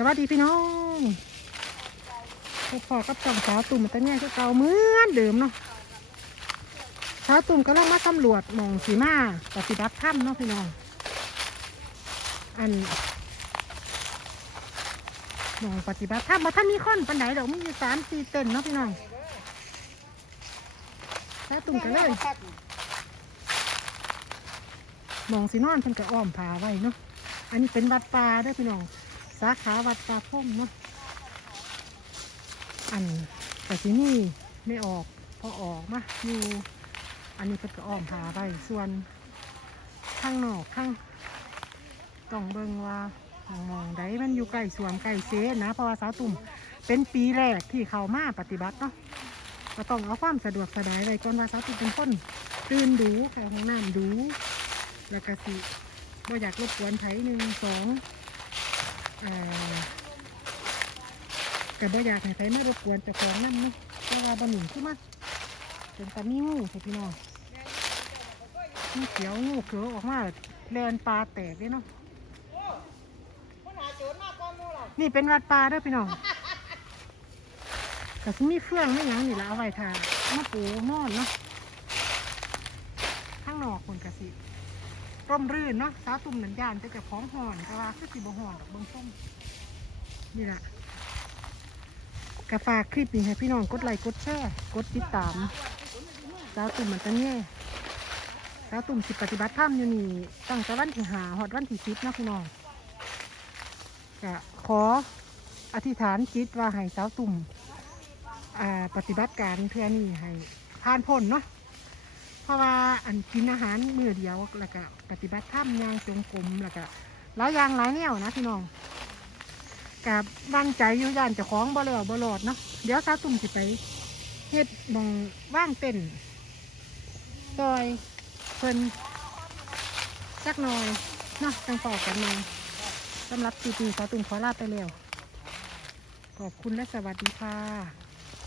สวัสดีพี่น้องพบพอกับจองสาวตุ่มต่เนี่ยก็เก่าเหมือนเดิมเนาะสาวตุ่มก็ลองมาสำรวจมองสีมาปฏิบัติธรรมเนาะพี่น้อง อันมองปฏิบัติธรรมมาท่านมีคนปันไหนดอกมีอยู่สามสี่เต็นเนาะพี่น้องสาวตุ่มก็เลยมองสีนอนเพิ่นก็อ้อมผาไว้เนาะ อันนี้เป็นวัดป่าเด้พี่น้อง สาขาวัดป่าพุ่มเนาะอันแต่ที่นี่ไม่ออกพอออกมาอยู่อันนี้ก็อ้อมพาไปส่วนข้างนอกข้างต้องเบิงว่ามองมองใดมันอยู่ใกล้สวนใกล้เซนะเพราะว่าสาวตุ่มเป็นปีแรกที่เขามาปฏิบัติเนาะก็ต้องเอาความสะดวกสบายไว้ก่อนว่าสาวตุ่มเป็นคนตื่นดูเข้าห้องน้ำดู แล้วก็สิบ่อยากรบกวนไผหนึ่งสอง ก็บ่อยากให้ใครมารบกวนเจ้าของนั่นเนาะเพราะว่าบะหมี่ขึ้นมาเป็นตามีงูใช่พี่น้องมีเขียวงูเขียวออกมาแลนปลาแตกเลยเนาะนี่เป็นวัดปลาเด้อพี่น้องก็สิมีเฟื่องไม่หยังนี่ละเอาไว้ทามาปูนอนเนาะข้างนอกคนกะสิ ร่มรื่นเนาะสาวตุ่มหนันยานจะกับของห่อนก็ว่าคือสิบ่ห่อนดอกบิ่งส้มนี่แหละกฝากคลิปนี้ให้พี่น้องกดไลค์กดแชร์กดติดตามสาวตุ่มมันจะแง่สาวตุ่มสิปฏิบัติธรรมอยู่นี่ตั้งแต่วันที่หาหอดวันที่สิบนะพี่น้องจะขออธิษฐานจิตว่าให้สาวตุ่มอ่าปฏิบัติการเพื่อนี่ให้ผ่านพ้นเนาะ ราะว่าอันกินอาหารมื้อเดียวแล้วก็ปฏิบัติธรรมย่างจงกรมแล้วก็หลายอย่างหลายแนวนะพี่น้องกับวางใจอยู่ย่านเจ้าของบ่แล้วบ่รอดเนาะเดี๋ยวสาตุ่มสิไปเฮ็ดหมองว่างเต้นซอยเพิ่นสักหน่อยเนาะจังปอกกันมาสำหรับคลิปนี้สาตุ่มขอลาไปแล้วขอบคุณและสวัสดีค่ะ